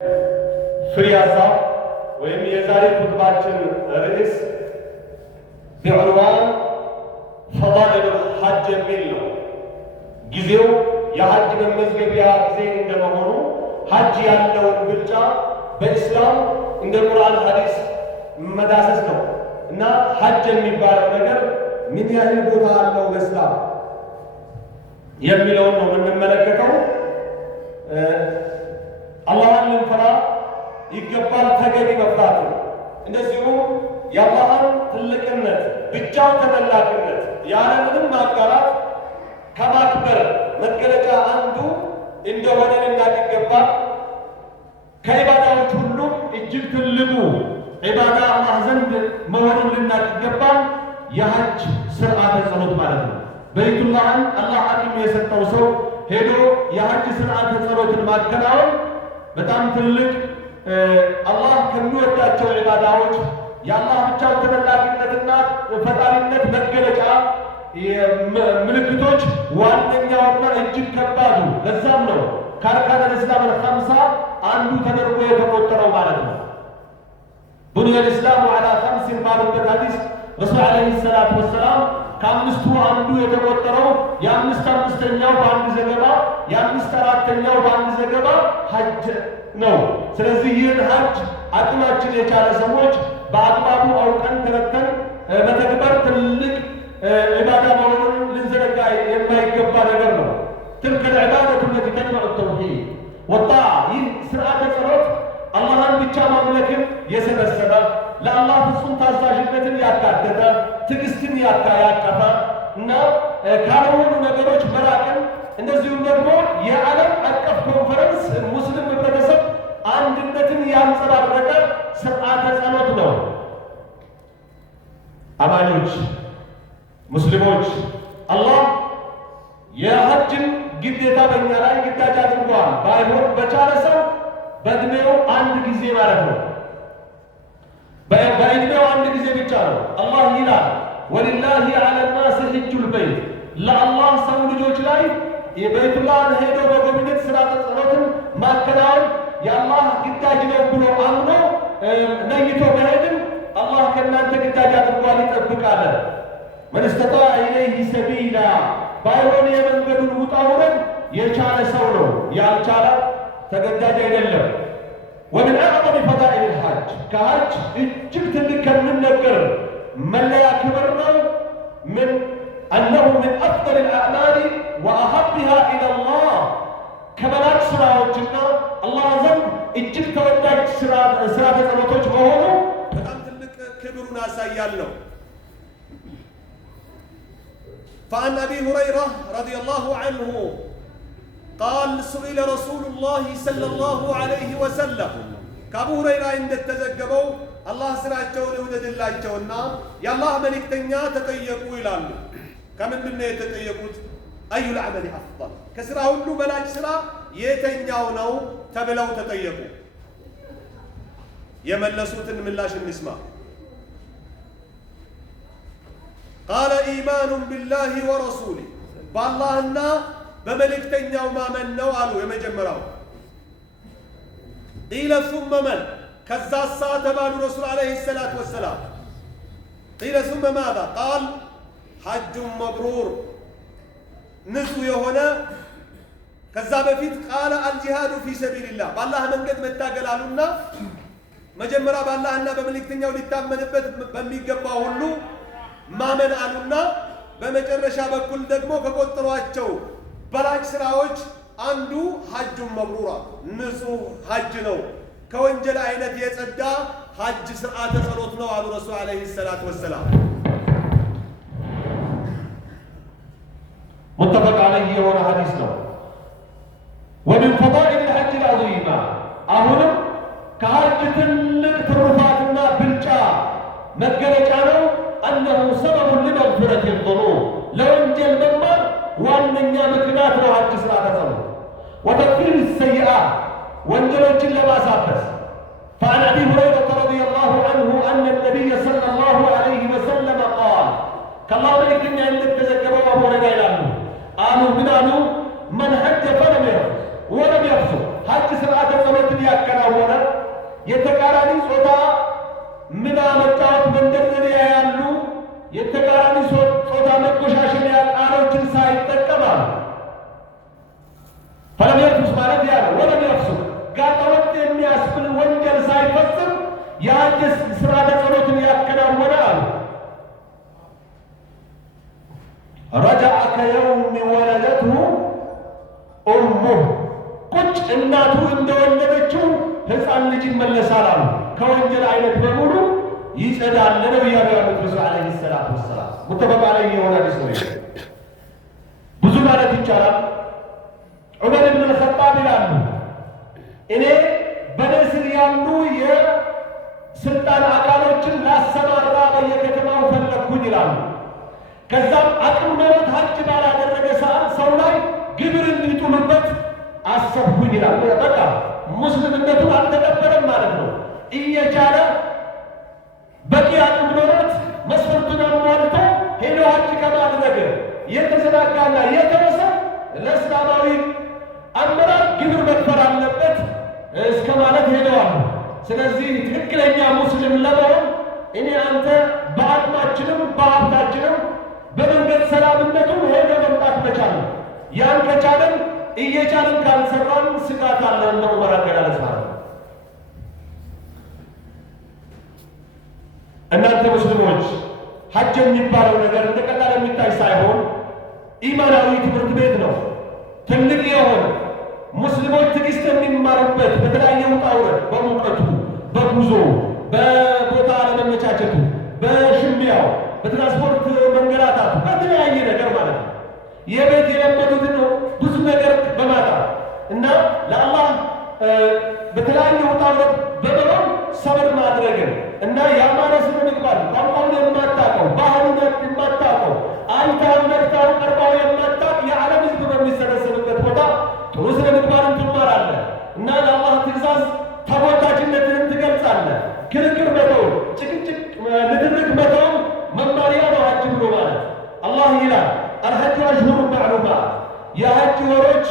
ፍሬ ሀሳብ ወይም የዛሬ ኹጥባችን ርዕስ በዑንዋን ፈዳኢሉል ሐጅ የሚል ነው። ጊዜው የሐጅ መመዝገቢያ ጊዜ እንደመሆኑ ሐጅ ያለውን ብልጫ በኢስላም እንደ ቁርአን ሐዲስ መዳሰስ ነው እና ሐጅ የሚባለው ነገር ምን ያህል ቦታ አለው በእስላም የሚለውን ነው የምንመለከተው። አላህን ልንፈራ ይገባል፣ ተገቢ መፍራት ነው። እንደዚሁም የአላህን ትልቅነት ብቻው ተመላክነት ያለምንም ማጋራት ከማክበር መገለጫ አንዱ እንደሆነ ልናቅ ይገባል። ከዒባዳዎች ሁሉም እጅግ ትልቁ ዒባዳ አላህ ዘንድ መሆኑን ልናቅ ይገባል። የሐጅ ስርዓተ ጸሎት ማለት ነው። በይቱላህን አላህ አቅም የሰጠው ሰው ሄዶ የሐጅ ስርዓተ ጸሎትን ማከናወን በጣም ትልቅ አላህ ከሚወዳቸው ዒባዳዎች የአላህ ብቻው ተመላኪነትና ፈጣሪነት መገለጫ ምልክቶች ዋነኛውና እጅግ ከባዱ። ለዛም ነው ከአርካነል ኢስላም አልኸምሳ አንዱ ተደርጎ የተቆጠረው ማለት ነው። ቡንየል ኢስላሙ ዐላ ኸምሲን ባሉበት ሐዲስ ረሱል ዓለይሂ ሰላቱ ወሰላም ከአምስቱ አንዱ የተቆጠረው የአምስተኛው በአንድ ዘገባ የ4ኛው በአንድ ዘገባ ሐጅ ነው። ስለዚህ ይህን ሐጅ አቅማችን የቻለ ሰዎች በአግባቡ አውቀን ተረድተን በተግባር ትልቅ ዒባዳ መሆኑን ልንዘነጋ የማይገባ ነገር ነው። ትልከ ልዕባደቱ ለቲ ተጅመዑ ተውሒድ ወጣዓ። ይህ ስርዓተ ጸሎት አላህን ብቻ ማምለክን የሰበሰበ ለአላህ ፍጹም ታዛዥነትን ያካተተ ትዕግስትን ያቀፈ እና ካልሆኑ ነገሮች መራቅን እንደዚሁም ደግሞ የዓለም አቀፍ ኮንፈረንስ ሙስሊም ህብረተሰብ አንድነትን ያንጸባረቀ ስርዓተ ጸሎት ነው። አማኞች ሙስሊሞች አላህ የሐጅን ግዴታ በእኛ ላይ ግዳጅ አድርጓል። ባይሆን በቻለ ሰው በዕድሜው አንድ ጊዜ ማለት ነው። በዕድሜው አንድ ጊዜ ብቻ ነው። አላህ ይላል ወሊላሂ ዐለ ናስ ሒጁል በይት፣ ለአላህ ሰው ልጆች ላይ የበይቱላህን ሄዶ በጎብኘት ስርዓተ ጸሎትን ማከናወን የአላህ ግዳጅ ነው ብሎ አምኖ ነይቶ መሄድን አላህ ከእናንተ ግዳጅ አድርጓል ይጠብቃል። መን እስተጣዐ ኢለይሂ ሰቢላ፣ ባይሆን የመንገዱን ውጣ ውረድ የቻለ ሰው ነው፣ ያልቻለ ተገዳጅ አይደለም። ወምን አዕظም ፈዳኢል ሐጅ፣ ከሐጅ እጅግ ትልቅ ከምንነገር መለያ ክብር ነው። ምን አነሁ ምን አፍደል ልአዕማል ወአሐቢሃ ኢለላህ፣ ከበላጭ ስራዎችና አላህ ዘንድ እጅግ ተወዳጅ ስርዓተ ጸሎቶች መሆኑ በጣም ትልቅ ክብሩን አሳያለሁ። فعن أبي هريرة رضي الله عنه قال سئل رسول الله صلى الله عليه وسلم كأبو هريرة عند التزجبوا الله سرعتشون ودد الله تشونا يا الله ملك تنيا تتيقوا إلى الله كمن دون يتتيقوا أي العمل أفضل كسرى هلو بلاج سرى يتنياونو تبلو تتيقوا يملسوت من لاش النسمة قال إيمان بالله ورسوله بالله በመልእክተኛው ማመን ነው አሉ የመጀመሪያው። ቂለ ሱመ መን፣ ከዛሳ ተባሉ ረሱል ዓለይሂ ሰላቱ ወሰላም። ቂለ ሱመ ማዛ ቃል ሐጁን መብሩር፣ ንጹህ የሆነ ከዛ በፊት ቃለ አልጂሃዱ ፊ ሰቢልላህ፣ በአላህ መንገድ መታገል አሉና መጀመሪያ በአላህና በመልእክተኛው ሊታመንበት በሚገባ ሁሉ ማመን አሉና በመጨረሻ በኩል ደግሞ ከቆጠሯቸው በላጭ ስራዎች አንዱ ሐጁን መብሩራ፣ ንጹህ ሐጅ ነው፣ ከወንጀል አይነት የጸዳ ሐጅ ስርዓተ ጸሎት ነው አሉ ረሱል ዓለይሂ ሰላቱ ወሰላም። ሙተፈቅ ዐለይሂ የሆነ ሐዲስ ነው። ወሚን ፈዳኢል ልሐጅ ልዐዚማ፣ አሁንም ከሐጅ ትልቅ ትሩፋትና ብልጫ መገለጫ ነው። አነሁ ሰበቡን ሊመግፊረቲ ዙኑብ፣ ለወንጀል መማር ዋነኛ ምክንያት ነው ሐጅ ስርዓተ ጸሎት። ወተክፊር ሰይአት፣ ወንጀሎችን ለማሳበስ። ፈዐን አቢ ሁረይረተ ረዲየላሁ ዐንሁ አነ ነቢየ ሰለላሁ ዐለይሂ ወሰለም ቃል፣ ከአላህ መልእክተኛ እንደተዘገበው አቡ ሁረይራ ይላሉ አሉ ምን አሉ? መን ሐጀ ፈለም የርፉት ወለም የፍሱቅ፣ ሐጅ ስርዓተ ጸሎትን ያከናወነ የተቃራኒ ጾታ ምና መጫወት መንደርደሪያ ያሉ የተቃራኒ ጾታ መጎሻሸሚያ ቃሎችን ሳይጠቀማሉ ፈለም የርኩስ ማለት ያለ ወለም የፍሱቅ ጋጠወጥ የሚያስብል ወንጀል ሳይፈጽም የሐጅ ሥርዓተ ጸሎትን ያከናወነ አሉ። ረጃዐ ከየውም ወለደትሁ ኡሙህ ቁጭ እናቱ እንደወለደችው ሕፃን ልጅ ይመለሳል አሉ። ከወንጀል አይነት በሙሉ ይጸዳል ነው እያሉ ያሉት ረሱል ዓለይሂ ሰላቱ ወሰላም። ሙተፈቅ ዐለይሂ የሆነ ሐዲስ ነው። ብዙ ማለት ይቻላል። ዑመር ብን አልኸጣብ ይላሉ እኔ በእኔ ስር ያሉ የስልጣን አካሎችን ላሰማራ በየከተማው ፈለግኩኝ ይላሉ። ከዛም አቅም ኖሮት ሐጅ ባላደረገ ሰዓት ሰው ላይ ግብር እንዲጥሉበት አሰብኩኝ ይላል። በቃ ሙስሊምነቱን አልተቀበለም ማለት ነው። እየቻለ በቂ አቅም ኖሮት መስፈርቱን አሟልቶ ሄዶ ሐጅ ከማድረግ የተዘናጋና የተወሰ ለእስላማዊ አመራር ግብር መክፈል አለበት እስከ ማለት ሄደዋል። ስለዚህ ትክክለኛ ሙስሊም ለመሆን እኔ አንተ በአቅማችንም በሀብታችንም በመንገድ ሰላምነቱን ሄደ መምጣት መቻል ነው። ያን ከቻለን እየቻልን ካልሰራን ስጋት አለ እንደው መራገላለጽ ማለት ነው። እናንተ ሙስሊሞች ሐጅ የሚባለው ነገር እንደ ቀላል የሚታይ ሳይሆን ኢማናዊ ትምህርት ቤት ነው። ትልቅ የሆነ ሙስሊሞች ትዕግስት የሚማሩበት በተለያየ ውጣ ውረድ፣ በሙቀቱ፣ በጉዞ፣ በቦታ አለመመቻቸቱ፣ በሽሚያው፣ በትራንስፖርት መንገላታቱ፣ በተለያየ ነገር ማለት ነው። የቤት የለመዱትን ብዙ ነገር በማጣት እና ለአላህ በተለያየ ውጣ ውረድ በመሆን ሰብር ማድረግን እና ያማረ ስነ ምግባር ቋንቋውን የማታውቀው ባህሉን የማታውቀው አይታው ነክታው ቀርባው የማታውቅ የዓለም ሕዝብ በሚሰበሰብበት ቦታ ጥሩ ስነ ምግባርን ትማራለህ እና ለአላህ ትእዛዝ ተጎታችነትንም ትገልጻለህ። ክርክር መተውን፣ ጭቅጭቅ፣ ንትርክ መተውን መማሪያ ነው ሐጅ ብሎ ማለት። አላህ ይላል አልሐጁ አሽሁሩ ማዕሉማት የሐጅ ወሮች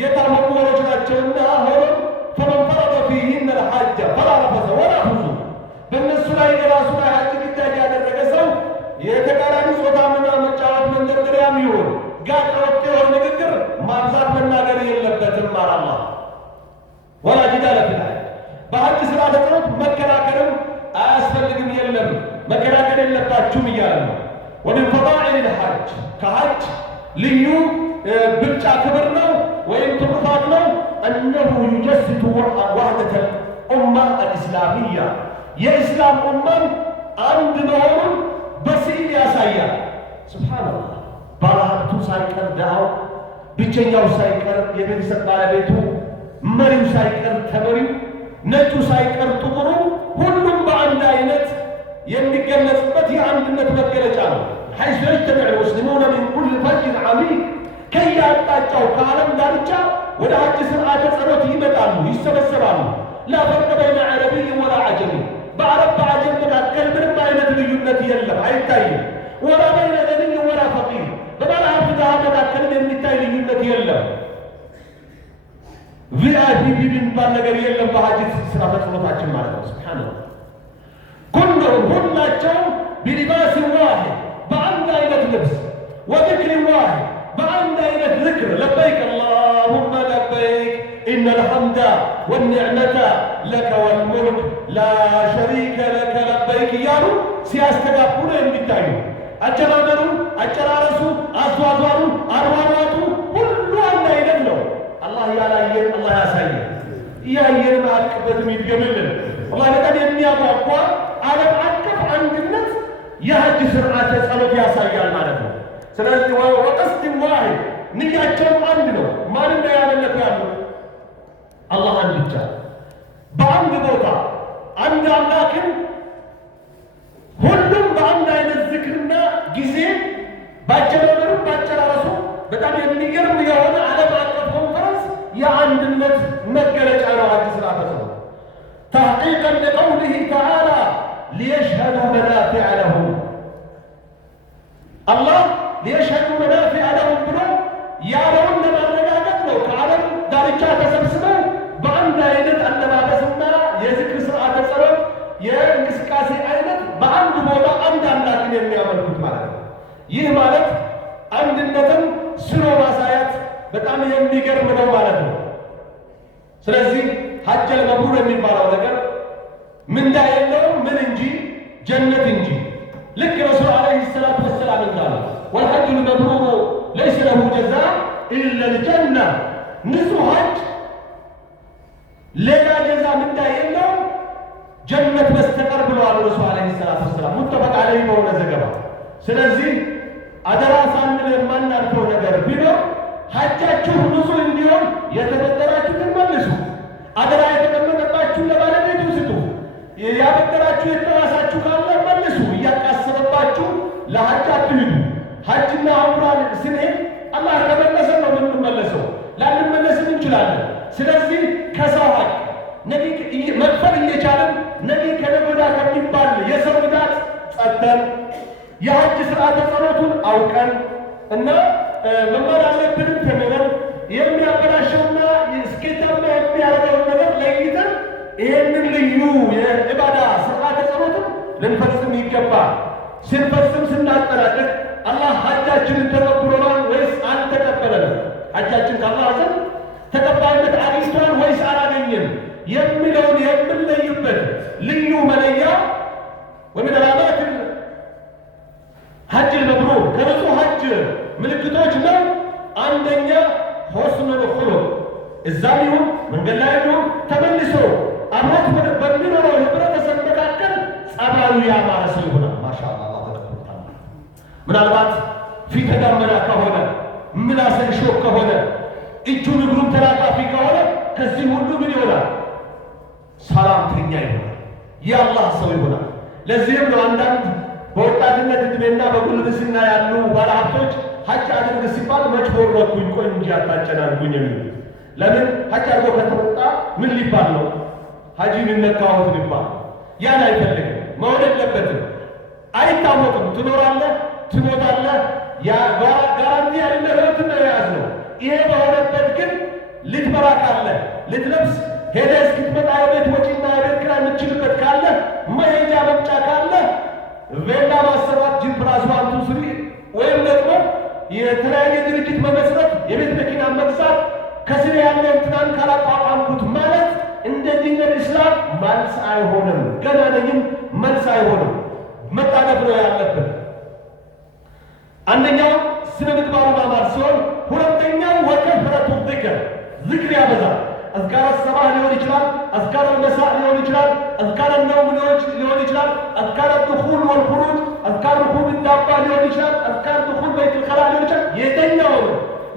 የታወቁ ወሮች ናቸውና ሆኖም ፈመን ፈረደ ፊሂነ ልሐጀ ፈላ ረፈሰ ወላ ፉሱቅ በእነሱ ላይ የራሱ ላይ ሐጅ ግዳጅ ያደረገ ሰው የተቃራኒ ጾታ ምና መጫወት መንደርደሪያም ይሁን ጋጠ ወጥ የሆነ ንግግር ማብዛት መናገር የለበትም አለ አላህ። ወላ ጂዳለ ፊል ሐጅ በሐጅ ሥርዓተ ጸሎት መከራከርም አያስፈልግም፣ የለም መከራከር የለባችሁም እያለ ነው። ወሚን ፈዳኢል ልሐጅ ከሐጅ ልዩ ብልጫ ክብር ነው ወይም ትሩፋት ነው። እነሁ ዩጀስቱ ዋህደተ ኡማ አልእስላሚያ የእስላም ኡማን አንድ መሆኑን በስዕል ያሳያል። ሱብሓነላህ ባለሀብቱ ሳይቀር ድሃው፣ ብቸኛው ሳይቀር የቤተሰብ ባለቤቱ፣ መሪው ሳይቀር ተመሪው፣ ነጩ ሳይቀር ጥቁሩ፣ ሁሉም በአንድ አይነት የሚገለጽበት የአንድነት መገለጫ ነው። ሐይሱ የጅተሚዑ ልሙስሊሙነ ሚን ኩል ፈጅን ዐሚቅ ከየአቅጣጫው ከዓለም ዳርቻ ወደ ሐጅ ሥርዓተ ጸሎት ይመጣሉ፣ ይሰበሰባሉ። ላ ፈርቀ በይነ ዐረቢይ ወላ ዐጀሚ በአረብ በዐጀም መካከል ምንም አይነት ልዩነት የለም፣ አይታይም። ወላ በይነ ገኒይ ወላ ፈቂር በባለ ሀብት ድሃ መካከልም የሚታይ ልዩነት የለም። ቪአይፒ የሚባል ነገር የለም በሐጅ ሥርዓተ ጸሎታችን ማለት ነው። ሱብሓነላህ ኩሉሁም ሁላቸው ቢሊባስ ዋሂድ በአንድ አይነት ልብስ ወዝክር ዋሂድ በአንድ አይነት ዝክር ለበይክ አላሁመ ለበይክ ኢነል ሐምደ ወኒዕመተ ለከ ወልሙልክ ላ ሸሪከ ለከ ለበይክ እያሉ ሲያስተጋቡ ነው የሚታዩ። አጀማመሩ፣ አጨራረሱ፣ አዟዟሩ፣ አሯሯጡ ሁሉ አንድ አይነት ነው። አላህ ያላየን አላህ ያሳየን፣ እያየን ማልቅበትም ይድገምልን። አላህ በጣም የሚያጓጓ ዓለም አቀፍ አንድነት የሐጅ ሥርዓተ ጸሎት ያሳያል ማለት ነው። ስለዚህ ወቀስድ ዋሂድ ንያቸውም አንድ ነው። ማን እንዳያመለኩ ያሉት አላህን ብቻ በአንድ ቦታ አንድ አምላክን ሁሉም በአንድ አይነት ዝክርና ጊዜ ባጀማመሩ ባጨራረሱ በጣም የሚገርም የሆነ ዓለም አቀፍ ኮንፈረንስ የአንድነት መገለጫ ነው ሐጅ ሥርዓተ ጸሎት። ተሕቂቀን ለቀውሊሂ ተዓላ ሊየሽሀዱ መናፊዐ ለሁም አላህ ሊየሽሀዱ መናፊዐ ለሁም ብሎ ያለውን ለማረጋገጥ ነው። ከዓለም ዳርቻ ተሰብስበው በአንድ አይነት አለባበስና የዝክር ይህ ማለት አንድነትን ስሎ ማሳየት በጣም የሚገርም ነው ማለት ነው። ስለዚህ ሐጀል መብሩር የሚባለው ነገር ምንዳ የለውም ምን እንጂ ጀነት እንጂ። ልክ ረሱል ዓለይሂ ሰላቱ ወሰላም እንዳሉ ወልሐጁል መብሩሩ ለይሰ ለሁ ጀዛእ ኢላ ልጀና፣ ንጹሕ ሐጅ ሌላ ጀዛ ምንዳ የለውም ጀነት በስተቀር ብለዋል ረሱል ዓለይሂ ሰላቱ ወሰላም ሙተፈቅ ዐለይሂ በሆነ ዘገባ። ስለዚህ አደራ ሳንል የማናልፈው ነገር ቢኖር ሐጃችሁ ንጹሕ እንዲሆን የተበደራችሁትን መልሱ። አደራ የተቀመጠባችሁን ለባለቤቱ ስጡ። ያበደራችሁ የተዋሳችሁ ካለ መልሱ። እያቃሰበባችሁ ለሐጅ አትሂዱ። ሐጅና ዑምራን ስንሄድ አላህ ከመለሰ ነው የምንመለሰው፣ ላንመለስም እንችላለን። ስለዚህ ከሰው ሐቅ ነገ መክፈል እየቻለን ነገ ከነገ ወዲያ ከሚባል የሰው ጉዳት ጸጥተን የሐጅ ስርዓተ ጸሎቱን አውቀን እና መማር አለብንም ተምረን የሚያበላሸውና ስኬታማ የሚያደርገውን ነገር ለይተን ይህንን ልዩ የኢባዳ ስርዓተ ጸሎትን ልንፈጽም ይገባል። ስንፈጽም ስናጠናቅቅ አላህ ሐጃችንን ተቀብሎናል ወይስ አልተቀበለንም? ሐጃችን ከአላህ ዘንድ ተቀባይነት አግኝቷል ወይስ አላገኘም የሚለውን የምንለይበት ልዩ መለያ ወምን ዓላማት ሐጅል መብሩር ከንጹሕ ሐጅ ምልክቶች ነው። አንደኛ ሑስኑል ኹሉቅ፣ እዛም ይሁን መንገድ ላይ ይሁን ተመልሶ አብሮት በሚኖረው ህብረተሰብ መካከል ጸባዩ ያማረ ሰው ይሆናል። ማሻአላህ ተቀበሉታል። ምናልባት ፊተ ዳመና ከሆነ ምላሰ ሾክ ከሆነ እጁን እግሩን ተላጣፊ ከሆነ ከዚህ ሁሉ ምን ይሆናል? ሰላምተኛ ይሆናል፣ የአላህ ሰው ይሆናል። ለዚህም ነው አንዳንድ በወጣትነት ዕድሜና በጉልምስና ያሉ ባለሀብቶች ሐጅ አድርግ ሲባል መች ቦረኩኝ ቆይ እንጂ አታጨናንቁኝ የሚሉ። ለምን ሐጅ አድርጎ ከተወጣ ምን ሊባል ነው? ሐጂን ነካሁት ሊባል። ያን አይፈልግም፣ መሆን የለበትም። አይታወቅም። ትኖራለህ፣ ትሞታለህ። ጋራንቲ ያለ ህይወትን ነው የያዝነው። ይሄ በሆነበት ግን ልትበላ ካለ ልትለብስ ሄደህ እስክትመጣ የቤት ወጪና የቤት ኪራይ የምትችልበት ካለ መሄጃ መምጫ ካለ ቬላ ማሰራት ጂፕላስ ዋን ቱ ስሪ ወይም ደግሞ የተለያየ ድርጅት መመስረት የቤት መኪና መግዛት ከስር ያለው እንትናን ካላቋቋምኩት ማለት እንደ ዲነል ኢስላም መልስ አይሆንም። ገና ነኝም መልስ አይሆንም። መጣደፍ ነው ያለብን። አንደኛው ስነ ምግባሩ ማማር ሲሆን፣ ሁለተኛው ወከፍረቱ ዝክር ያበዛል። أذكار الصباح ሊሆን ይችላል፣ أذكار المساء ሊሆን ይችላል፣ أذكار النوم ሊሆን ይችላል፣ أذكار الدخول والخروج، أذكار ركوب الدابة ሊሆን ይችላል፣ أذكار دخول بيت الخلاء ሊሆን ይችላል። የተኛው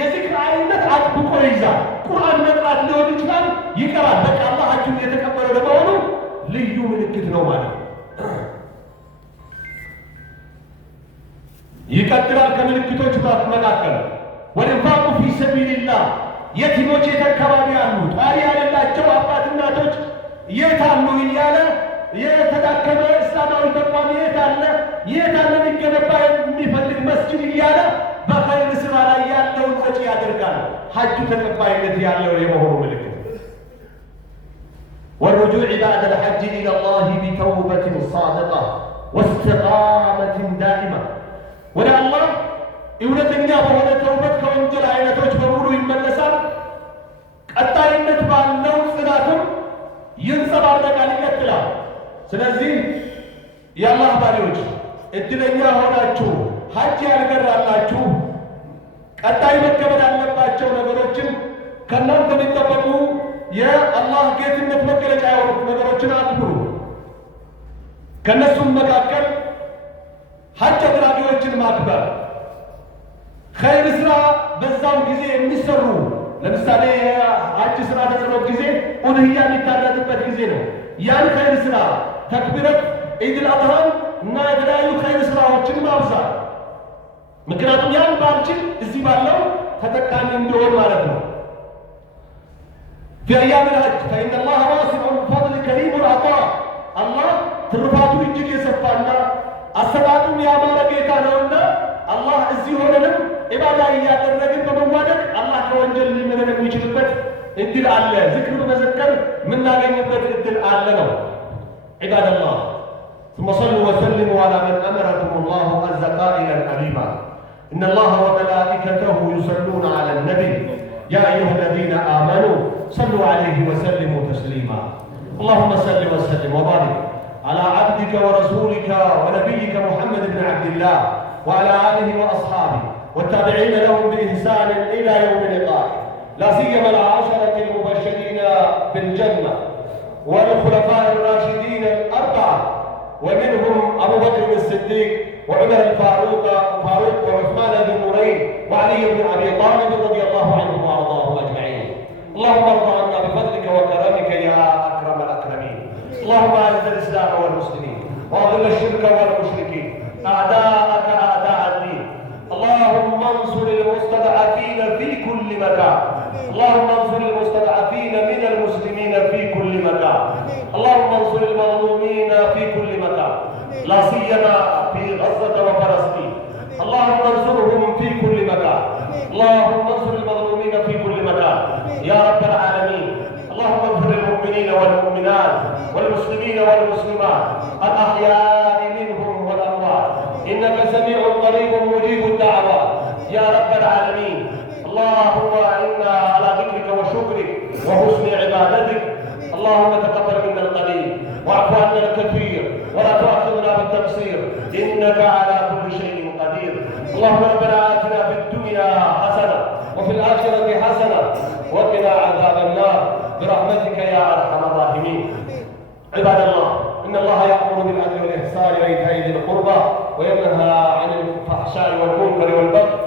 የዚክር አይነት አጥብቆ ይዛል። ቁርአን መቅራት ሊሆን ይችላል፣ ይቀራል። በቃ አላህ ሐጁን የተቀበለው ለመሆኑ ልዩ ምልክት ነው ማለት ነው። ይቀጥላል። ከምልክቶች መካከል ወልኢንፋቁ ፊ ሰቢልላህ፣ የቲሞች የት አካባቢ አሉ? ጧሪ ያለላቸው አባት እናቶች የት አሉ እያለ የተዳከመ እስላማዊ ተቋም የት አለ ሊገነባ የሚፈልግ መስጂድ እያለ በኸይር ስራ ላይ ያለውን ወጪ ያደርጋል። ሐጁ ተቀባይነት ያለው የመሆኑ ምልክት። والرجوع بعد الحج إلى الله بتوبة صادقة واستقامة دائمة، ወደ አላህ እውነተኛ በሆነ ተውበት ከወንጀል አይነቶች በሙሉ ይመለሳል። ቀጣይነት ባለው ጽናትም ይንጸባረቃል፣ ይቀጥላል። ስለዚህ የአላህ ባሪዎች እድለኛ ሆናችሁ ሐጅ ያልገራላችሁ ቀጣይ መከበድ ያለባቸው ነገሮችን ከእናንተ የሚጠበቁ የአላህ ጌትነት መገለጫ የሆኑት ነገሮችን አክብሩ። ከእነሱም መካከል ሐጅ አድራጊዎችን ማክበር፣ ኸይር ስራ በዛው ጊዜ የሚሰሩ ለምሳሌ ሐጅ ስራ ተሰሩት ጊዜ ኡድህያ የሚታረድበት ጊዜ ነው። ያን ኸይር ስራ ተክቢረት ኢድል አድሃን እና የተለያዩ ኸይር ስራዎችን ማብዛት፣ ምክንያቱም ያን ባልችል እዚህ ባለው ተጠቃሚ እንዲሆን ማለት ነው። في أيام الحج فإن الله واسع الفضل كريم العطاء، الله ትሩፋቱ እጅግ የሰፋና አሰጣጡም ያማረ ጌታ ነውና አላህ እዚህ ሆነንም ኢባዳ እያደረግን በመዋደቅ አላህ ከወንጀል ሊምረን የሚችልበት እድል አለ። ዝክር በመዘከር የምናገኝበት እድል አለ ነው። ዒባደላህ ثم صلوا وسلموا على من أمركم الله عز قائلا حبيبا إن الله وملائكته يصلون على النبي يا أيها الذين آمنوا صلوا عليه وسلموا تسليما. اللهم صل وسلم وبارك على عبدك ورسولك ونبيك محمد بن عبد الله وعلى آله وأصحابه والتابعين لهم بإحسان إلى يوم لقائه، لا سيما العشرة المبشرين بالجنة والخلفاء الراشدين الأربعة، ومنهم أبو بكر الصديق وعمر الفاروق وعثمان ذي النورين وعلي بن أبي طالب رضي الله عنهم وأرضاهم أجمعين. اللهم ارض عنا بفضلك وكرمك يا أكرم الأكرمين. اللهم أعز الإسلام والمسلمين وأذل الشرك والمشركين أعداءك أعداء الدين. اللهم انصر المستضعفين في كل مكان. اللهم انصر المستضعفين من المسلمين في كل مكان. اللهم انصر المظلومين في كل مكان، لا سيما في غزة وفلسطين. اللهم انصرهم في كل مكان. اللهم انصر المظلومين في كل مكان يا رب العالمين. اللهم اغفر للمؤمنين والمؤمنات والمسلمين والمسلمات الأحياء منهم والأموات، إنك سميع قريب مجيب الدعوات يا رب العالمين. اللهم إنا على ذكرك وشكرك وحسن عبادتك. اللهم تقبل منا القليل واعف عنا الكثير ولا تؤاخذنا بالتقصير إنك على كل شيء قدير. اللهم ربنا آتنا في الدنيا حسنة وفي الآخرة حسنة وقنا عذاب النار برحمتك يا أرحم الراحمين. عباد الله، إن الله يأمر بالعدل والإحسان وإيتاء ذي القربى وينهى عن الفحشاء والمنكر والبغي